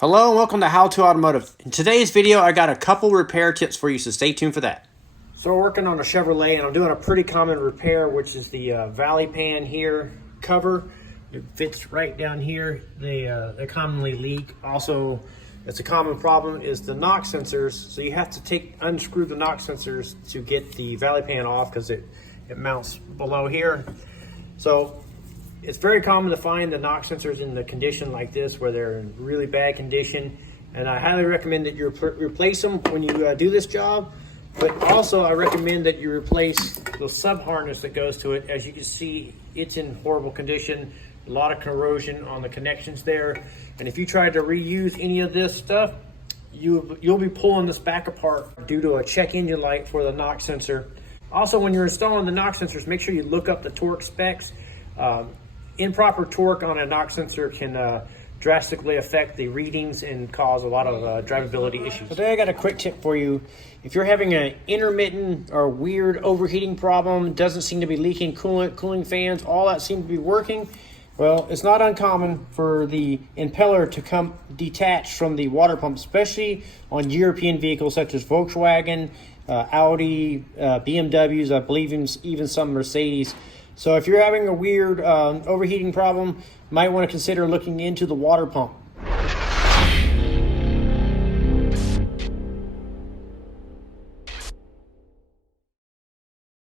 Hello and welcome to How to Automotive. In today's video, I got a couple repair tips for you, so stay tuned for that. So we're working on a Chevrolet and I'm doing a pretty common repair, which is the valley pan here cover. It fits right down here. They commonly leak. Also, it's a common problem is the knock sensors. So you have to unscrew the knock sensors to get the valley pan off because it mounts below here. So it's very common to find the knock sensors in the condition like this, where they're in really bad condition. And I highly recommend that you replace them when you do this job. But also I recommend that you replace the sub harness that goes to it. As you can see, it's in horrible condition. A lot of corrosion on the connections there. And if you try to reuse any of this stuff, you'll be pulling this back apart due to a check engine light for the knock sensor. Also, when you're installing the knock sensors, make sure you look up the torque specs. Improper torque on a knock sensor can drastically affect the readings and cause a lot of drivability issues. Today I got a quick tip for you. If you're having an intermittent or weird overheating problem, doesn't seem to be leaking coolant, cooling fans, all that seems to be working, well, it's not uncommon for the impeller to come detached from the water pump, especially on European vehicles such as Volkswagen, Audi, BMWs, I believe even some Mercedes. So if you're having a weird overheating problem, you might want to consider looking into the water pump.